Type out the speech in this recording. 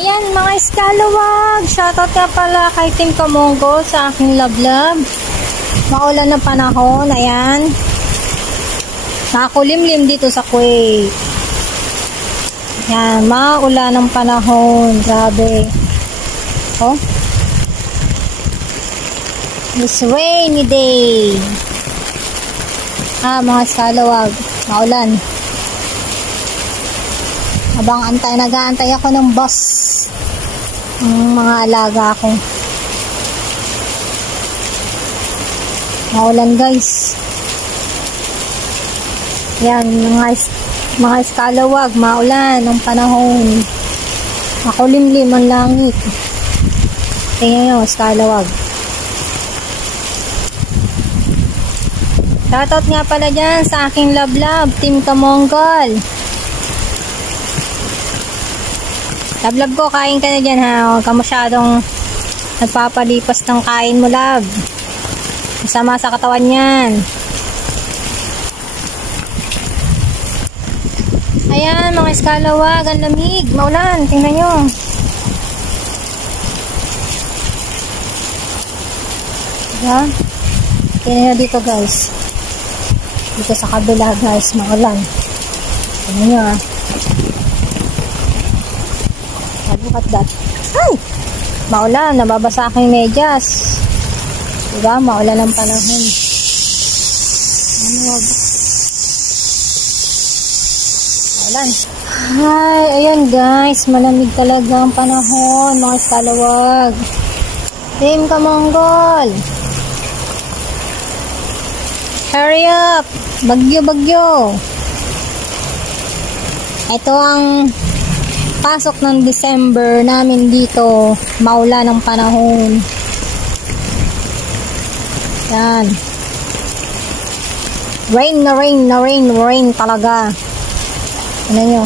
Ayan mga iskalawag, shoutout ka pala kay Team Kamongo sa aking lablab. Maulan na panahon, ayan. Nakakulimlim dito sa Kuwait. Ayan, maulan ng panahon, grabe. Oh. This rainy day. Mga iskalawag, maulan. Habang nag-aantay ako ng bus. Ang mga alaga ko. Maulan guys. Yan, mga iskalawag, maulan ng panahon. Makulimlim ang langit. Tingnan nyo, iskalawag. Shoutout nga pala dyan sa aking lablab, Team Kamongol. Lablab ko, kain ka na dyan ha. Huwag ka masyadong nagpapalipas ng kain mo, lab. Masama sa katawan yan. Ayan, mga iskalawag, ang lamig. Maulan, tingnan nyo. Diba? Tingnan nyo dito guys. Dito sa kabila guys, maulan. Tingnan nyo ha. Look at that. Ay! Maulan, nababasa aking medyas. Diba? Maulan ang panahon. Maulan. Ay, ayan guys. Malamig talaga ang panahon. Mga iskalawag. Team Kamongol. Hurry up! Bagyo, bagyo. Ito ang pasok ng December namin dito, maulan ang panahon. Yan. Rain na rain na rain, rain talaga. Ano nyo?